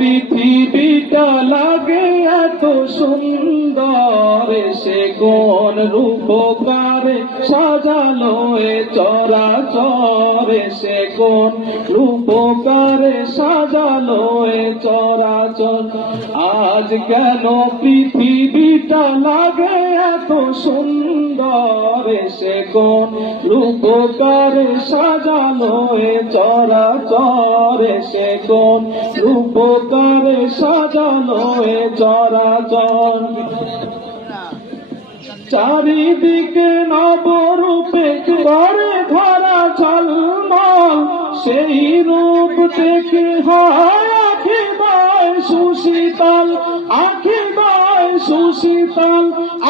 পৃথিবীটা লাগে এত সুন্দর, সে কোন রূপকারে সাজালো এ চরাচর, সে কোন রূপকারে সাজালো এ চরাচর। আজ কেন পৃথিবীটা লাগে এত সুন্দর, সে কোন রূপকারে সাজালো এ চরাচর, সে কোন রূপকারে সাজালো এ চরাচর। চারিদিকে নবরূপে করে ধরা ঝলমল, সেই রূপ দেখে হয় আঁখি বায় সুশীতল, আঁখি বায় সুশীতল,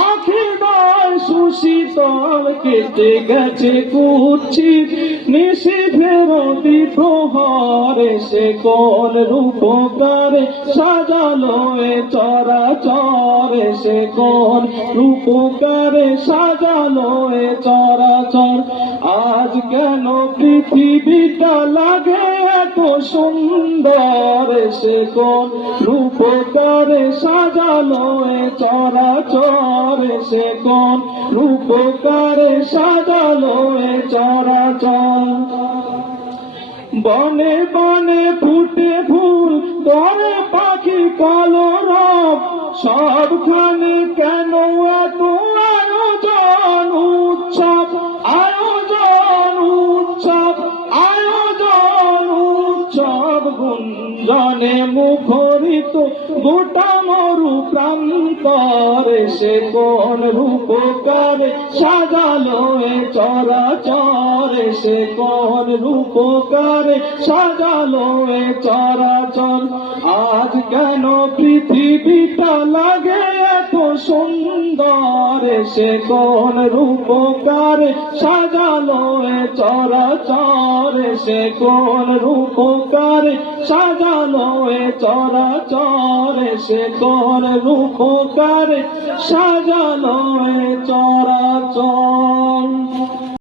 আঁখি বায় সুশীতল। কেটে গেছে কুৎসিত নিশিথের দ্বিপ্রহরে, সে কোন রূপকারে সাজালো এ চরাচর, সে কোন রূপকারে সাজালো এ চরাচর। আজ কেন পৃথিবীটা লাগে এত সুন্দর, সে কোন রূপকারে সাজালো এ চরাচর, সে কোন রূপকারে সাজালো এ চরাচর। বনে বনে ফুটে ফুল ধরে পাখি কলরব, সবখানে কেন এত আয়োজন উৎসব, আয়োজন উৎসব, আয়োজন উৎসব। গুঞ্জনে মুখরিত গোটা মরু প্রান্তরে, সে কোন রূপকারে সাজালো এ চরাচর, সে কোন রূপকারে সাজালো এ চরাচর। আজ কেন পৃথিবীটা লাগে এত সুন্দর, সে কোন রূপকারে সাজালো এ চরাচর, সে কোন রূপকারে সাজালো এ চরাচর, সে কোন রূপকারে সাজালো এ চরাচর।